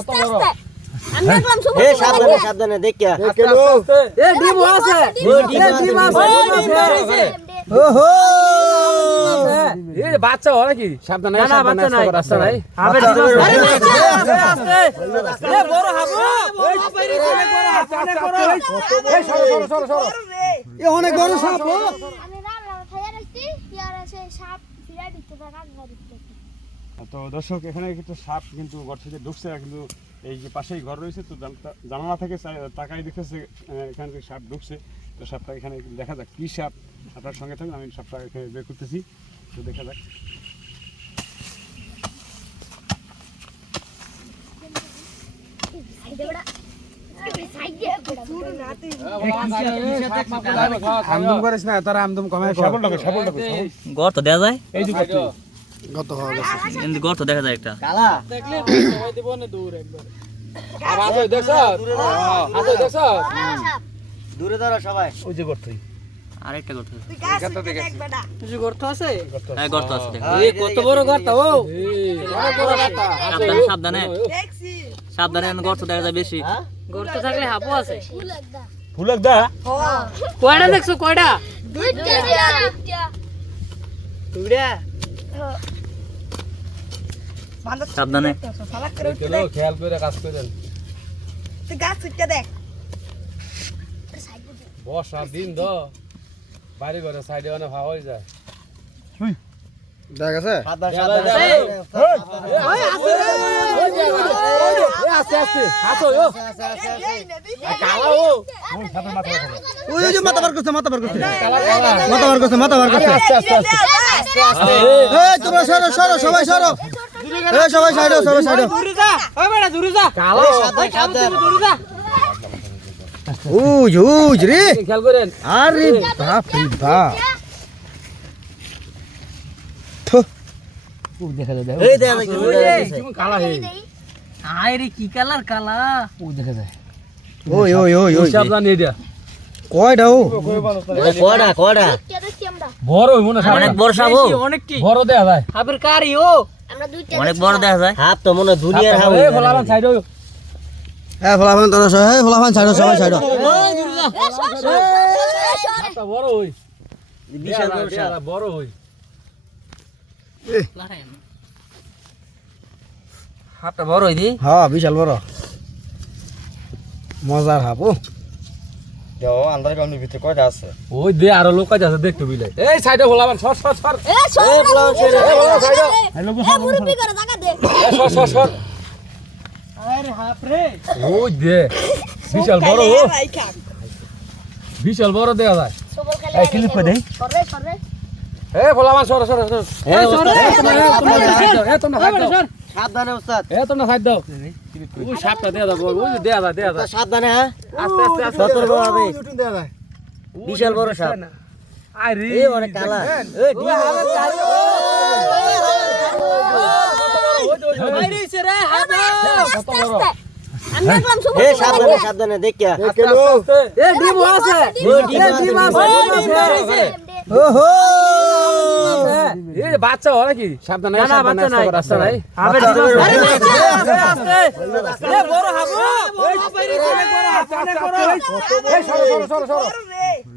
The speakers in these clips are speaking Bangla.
আস্তে আস্তে আমি দেখলাম শুভ এ সাবধানে সাবধানে দেখিয়া এ ডিম আছে ডিম আছে, ডিম আছে ডিম আছে ওহো বাচ্চা হয় নাকি সাবধানে না বাচ্চা নাই রাস্তা নাই আবে! আস্তে আস্তে এ বড় হাবু এ অনেক বড় সাপ ও আমি রান্না খাইয়া রাখছি ইয়ার আছে সাপ ফিরা দিতে পারে তো দর্শক এখানে একটা সাপ কিন্তু ঘর থেকে ঢুকছে কিন্তু এই যে পাশেই ঘর রয়েছে তো জানালা থেকে তাকাই দেখতেছে এখান থেকে সাপ ঢুকছে। তো সাপটা এখানে দেখা যাক কি সাপ আপনার সঙ্গে থাকুন আমি সাপটা এখানে বের করতেছি। তো দেখা যাক। আমদম করিস না তোরা আমদম ডাকো গর্ত দেখা যায়। এই যে করতে কিন্তু গর্ত দেখা যায় একটা। কালা? আছো দেখছ? আছো দেখছ? দূরে ধরো সবাই। ওই যে আরেকটা গর্ত আছে। কত দেখেছি কিছু গর্ত আছে? হ্যাঁ গর্ত আছে দেখা। এ কত বড় গর্ত ও। সাবধানে সাবধানে। সাবধানে গর্ত দেখা যায় বেশি। গর্ত থাকলে হাবু আছে। ফুলক দা কয়টা দেখছ কয়টা? দুইটা। দুইটা। তুইরা সাবধানে খেয়াল করে কাজ করেন বর্ষা দিন তো বাড়ি ঘরে সাইডে অনেক ভাব হয়ে যায় সাবধানে আস্তে আস্তে আসো ও কালা ও ওই যে মাথা বার করছে মাথা বার করছে মাথা বার করছে মাথা বার করছে আস্তে আস্তে আস্তে আস্তে এই তোমরা সরো সরো সবাই সরো। এই সবাই সাইডো সবাই সাইডো দূরে যা ওই বেটা দূরে যা কালা সাবধান দূরে যা। উজ উজ রে। খেয়াল করেন। আরে বাপ রে বাপ থু। দেখা যায় এই দেখ কালা হে আয় রে কি কালার কালা? ও দেখা যায়। ওই ওই ওই ওই। সাবধান এটা। কয়টা ও? কয়টা কয়টা বড় হইব না অনেক বড় সাপ ও। অনেকটি বড় দেখা যায়। হাবের কারি ও। আমরা দুইটা অনেক বড় দেখা যায়। হাত তো মনে দুনিয়ার হাও এই ফলাবান সাইড হ্যাঁ ফলাফান তোরা সবাই হ্যাঁ ফলাফান ছাড়ো সবাই ছাড়ো বড় হই। বিশাল বড় সাপ। বড় হই। হাতটা বড় হই দি। হ্যাঁ বিশাল বড়। মজার হাপ ও ওই দে আরও লোক আছে দেখতে বিলে এই সাইডে ফলাবান সর সর সর। এ সর এ ফলাফান ছেড়ে দে। এ মুরব্বি করে জায়গা দে। এই সর সর সর। আরে হাপ রে। ওই দে। বিশাল বড় ও। বিশাল বড় দেয়া যায়। এই ক্লিপ করে দেই সরে সরে এই ফলাবান সর সর সর। হ্যাঁ সরে, ওস্তাদ। তোমরা সাইড দাও এ তোমরা সাইড দাও সাবধানে ওস্তাদ এ তোমরা সাইড দাও ওই সাপটা দেয়া দাও ওই দেয়া যায় দেয়া যায় সাবধানে হ্যাঁ আস্তে আস্তে সতর্ক বিশাল বড় সাপ আরে এ অনেক কালা ডিম সাবধানে সাবধানে দেখিয়া এ ডিম আছে ডিম আছে, ডিম আছে ডিম আছে ওহো এই বাচ্চা হয় নাকি? সাবধানে না বাচ্চা নাই রাস্তা নাই। বড় হাবু!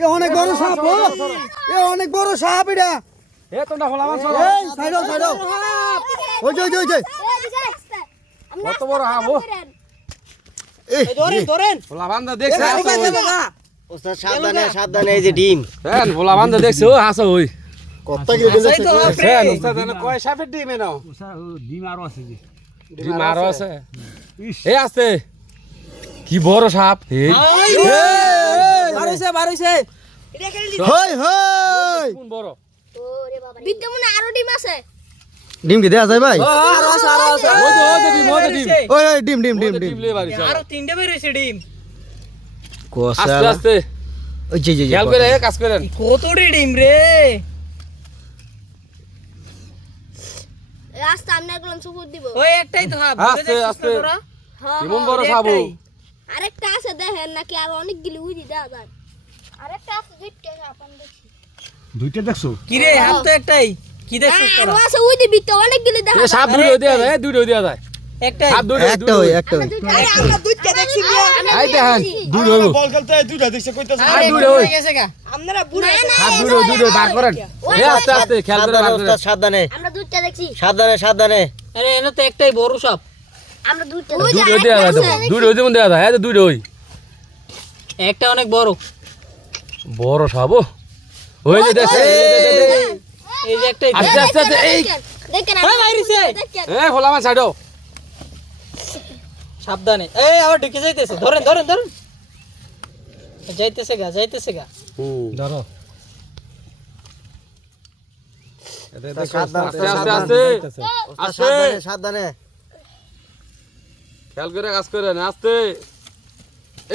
এ অনেক বড় সাপ ও। এ অনেক বড় সাপ এটা। এ তোমরা এই সাইডো সাইডো ওই যে ওই যে, ওই যে। কত বড় হাবো। এই ধরেন ধরেন। ফলাবান দা দেখছে ওস্তাদ সাবধানে সাবধানে এই যে ডিম। হ্যাঁ দেখছে ও হাসো ওই। কত কি দেখে এই তো হাপ রে উস্তাদ এনে কয় সাপের ডিম এনো? ডিম আরও আছে জি ডিম আরও আছে? এই আছে কি বড় সাপ এই বারইছে বারইছে হই হই। কোন বড়? ওরে বাবা বিদ্যমনে আরও ডিম আছে। ডিম কি দেয়া যায় ভাই? আর আছে আর আছে ওই তো ওই ডিম ওই ডিম। ওই ওই ডিম ডিম ডিম ডিম লে বাড়ি আরও তিনটে বের ডিম। কোসা আস্তে আস্তে। ওই যে যে খেয়াল করে কাজ করেন। কতটি ডিম রে? রাস্তা আমি দেখলাম সুপুর দিব। ওই একটাই তো আস্তে, আস্তে। হ্যাঁ কেমন বড় সাবু। আরেকটা আছে দেখেন নাকি আর দেওয়া যায়। আরেকটা আছে দুইটা আপন দেখি। দুইটা দেখছ? কি রে তো একটাই। কি দেখছিস হ্যাঁ, তোরা? আরও আছে উজি বিতে অনেকগুলি দেখা এ সাপ দুটো দেয়া যায় দুটো দেয়া যায়। একটাই। সাপ দুটো একটা আমরা দুইটা দেখছি এই দেখেন দুই হইব বল খেলতে দুইটা দেখছে কইতাছে আর দুইটা হই আমরা বুড়া সাপ দুইটা দুইটা বার করেন এ আস্তে আস্তে খেয়াল করে বার করেন সাবধানে আমরা দুইটা দেখছি সাবধানে সাবধানে আরে এনে তো একটাই বড় আমরা দুইটা দেয়া মন দেয়া যে হই একটা অনেক বড় বড় ও। ওই যে দেখেন এই যে একটাই আস্তে আস্তে আস্তে এই দেখেন এই বাইরিছে এ ফলা ছাড়ো সাবধানে। এই আবার ঢুকে যাইতেছে। ধরেন ধরেন ধরেন। যাইতেছে গা যাইতেছে গা। ধরো। সাবধানে খেয়াল করে কাজ করে না আস্তে।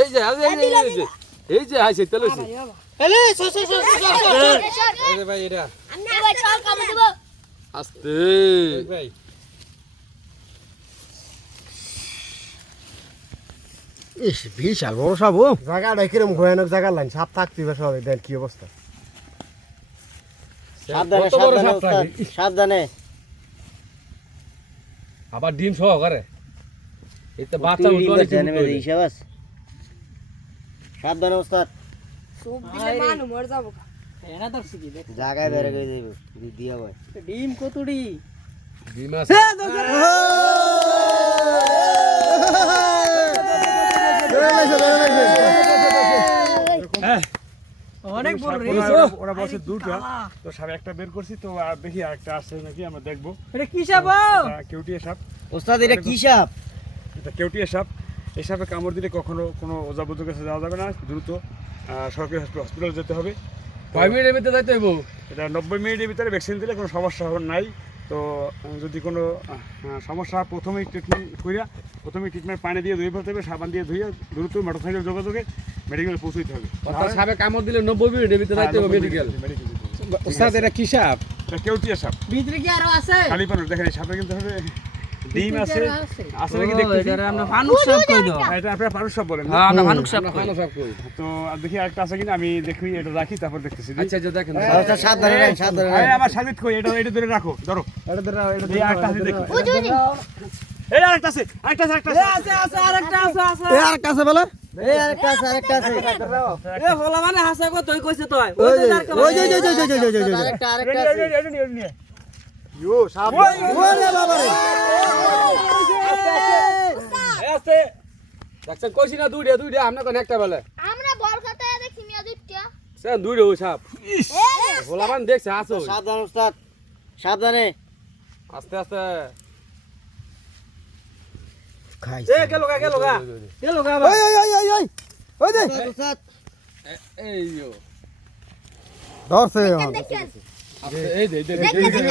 এই যে এই যে, এই যে, এই যে এই যে আইছে তেল হইছে। এলে so so so so, so, so. এই যে ভাই এটা আমরা এবার চল কামে দেব। আস্তে। ভাই। ইস বিশাল বড় সাপ ও। জায়গাটা কিরম ভয়ানক জায়গা লাইন সাপ থাকতে সবাই দেন কি অবস্থা? সাবধানে আবার ডিম সহ করে এতে বাচ্চা উঠল অনেক হিসাব আছে। সাবধানে উস্তাদ। এনা ধরছি কি দেখ। জায়গায় বেড়ে গিয়ে যাইব দিয়া ভাই ডিম কতডি ডিম আছে অনেক বড় রে ওরা- ওরা বলছে দুটো তো সাপ একটা বের করছি তো দেখি আরেকটা আছে নাকি আমরা দেখব। এটা কি সাপ কেউটিয়া সাপ। উস্তাদ এটা কি সাপ? এটা কেউটিয়া সাপ। এই সাপে কামড় দিলে কখনো কোনো ওজাবুজের কাছে যাওয়া যাবে না দ্রুত সরকারি হসপিটালে যেতে হবে। কয় মিনিটের ভিতরে যাইতে হইব? এটা নব্বই মিনিটের ভিতরে ভ্যাকসিন দিলে কোনো সমস্যা হবে নাই। তো যদি কোনো সমস্যা প্রথমেই ট্রিটমেন্ট করিয়া প্রথমেই ট্রিটমেন্ট পানি দিয়ে ধুয়ে ফেলতে হবে সাবান দিয়ে ধুয়ে দ্রুত মোটরসাইকেল যোগাযোগে মেডিকেলে পৌঁছতে হবে। অর্থাৎ সাপে কামড় দিলে নব্বই মিনিটের ভিতরে যাইতে হবে মেডিকেল ওস্তাদ এটা কি সাপ? এটা কেউটিয়া সাপ। ভিতরে কি আরও আছে? খালি পানুর দেখেন এই সাপে কিন্তু হবে ডিম আছে। আছে? নাকি এটারে আমরা ফানুক সাপ কই দাও হ্যাঁ, এটা আপনারা পানুর সাপ বলেন। হ্যাঁ আমরা ফানুক সাপ খানো সাপ কই। তো আর দেখি আরেকটা আছে কিনা আমি দেখি এটা রাখি তারপর দেখতেছি। আচ্ছা আচ্ছা দেখেন। উস্তাদ সাবধানে রাখেন সাবধানে আরে রাখেন। আমার সাবিত কই এটা এটা ধরে রাখো ধরো। এটা ধরে এটা ধরে আরেকটা আছে দেখি। এই আরেকটা আছে আরেকটা আছে আরেকটা আছে। আছে আছে আরেকটা আছে আছে। এই আর কাছে বলে। এই আরেকটা আছে আরেকটা আছে। এ বলা মানে হাসা কত তুই কইছে তুই ওই ওই যে যে তার ওই যে ওই যে ওই যে ওই যে ওই যে, ওই যে। আরেকটা আরেকটা আছে। রেডি রেডি নিয়ে সাপ। ওরে বাবা রে। এই দেখছেন কইছি না দুইটা দুইটা আমরা কোন একটা বেলে। আমরা বল খাতে দেখছি মিয়া দুইটা। সে দুইটা ওই সাপ। ফলামান দেখছে আসো সাবধান উস্তাদ সাবধানে। আস্তে আস্তে। খাই এ গেল গা গেল গা। গেল গা ওই ওই ওই ওই ওই ওই দে। উস্তাদ এই ইয়ো ধরছে এই দে দে দেখেন দেখেন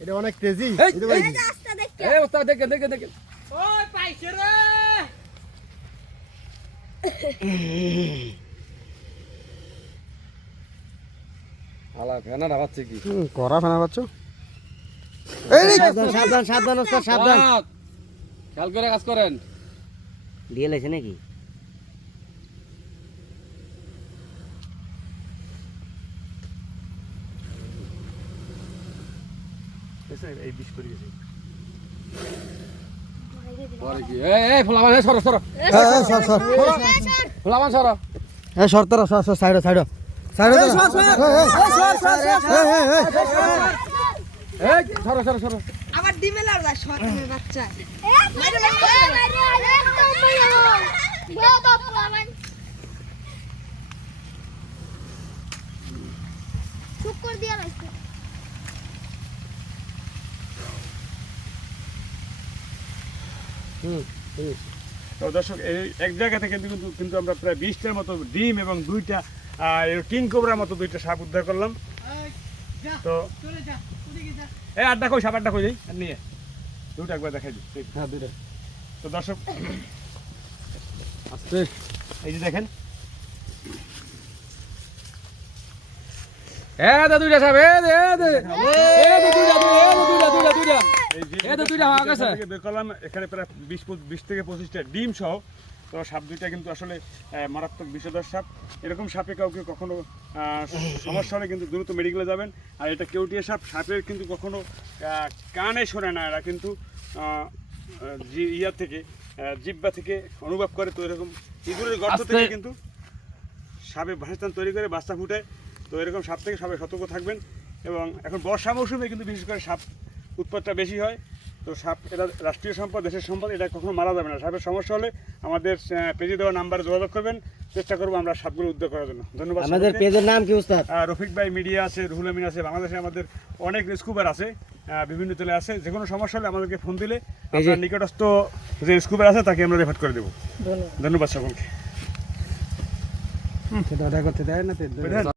এটা অনেক তেজি। এই, এই, রাস্তা দেখেন। এই ওস্তাদ দেখেন দেখেন দেখেন। ওই পাইছে রে। হালা ফেনাটা পাচ্ছে কি? করা ফেনা পাচ্ছ সাবধান সাবধান সাবধান উস্তাদ সাবধান ওস্তাদ, খেয়াল করে কাজ করেন দিয়ে লেছে নাকি এই বিষ করে গেছে পরে কি এই এই ফলামান এই সরো সরো সর সর ফলামান সরো এই সর তোরা সর সর সাইড সাইড সাইড এই সর সর আবার ডিমে শয়তানের বাচ্চা। দিয়া রাখছে। তো দর্শক এই এক জায়গা থেকে কিন্তু কিন্তু আমরা প্রায় বিশটার মতো ডিম এবং দুইটা কিং কোবরার মতো দুইটা সাপ উদ্ধার করলাম। তো এই আড্ডা কই সাপ আড্ডা কই যাই আর নিয়ে। দুটো একবার দেখাই দিই হ্যাঁ দুইটা তো দর্শক আস্তে। এই যে দেখেন। এ দে দে এ যে। এখান প্রায় বিশ পঁচ- বিশ থেকে পঁচিশটা ডিম সহ তো সাপ দুইটা কিন্তু আসলে মারাত্মক বিষধর সাপ। এরকম সাপে কাউকে কখনো সমস্যা হলে কিন্তু দ্রুত মেডিকেলে যাবেন। আর এটা কেউটিয়া সাপ সাপের কিন্তু কখনো কানে শোনে না। এরা কিন্তু ইয়া থেকে জিব্বা থেকে অনুভব করে তো এরকম। ইঁদুরের গর্ত থেকে কিন্তু সাপে বাসস্থান তৈরি করে বাচ্চা ফুটে তো এরকম সাপ থেকে সবাই সতর্ক থাকবেন। এবং এখন বর্ষা মৌসুমে কিন্তু বিশেষ করে সাপ উৎপাদটা বেশি হয়। তো সাপ এটা রাষ্ট্রীয় সম্পদ দেশের সম্পদ এটা কখনো মারা যাবে না। সাপের সমস্যা হলে আমাদের পেজে দেওয়া নাম্বারে যোগাযোগ করবেন। চেষ্টা করব আমরা সাপগুলো উদ্ধার করার জন্য। ধন্যবাদ আমাদের পেজের নাম কি উস্তাদ? রফিক ভাই মিডিয়া আছে রুহুল আমিন আছে বাংলাদেশে আমাদের অনেক স্কুবার আছে বিভিন্ন তেলে আছে। যে কোনো সমস্যা হলে আমাদেরকে ফোন দিলে আপনার নিকটস্থ যে স্কুবার আছে তাকে আমরা রেফার করে দেবো। ধন্যবাদ। সকলকে।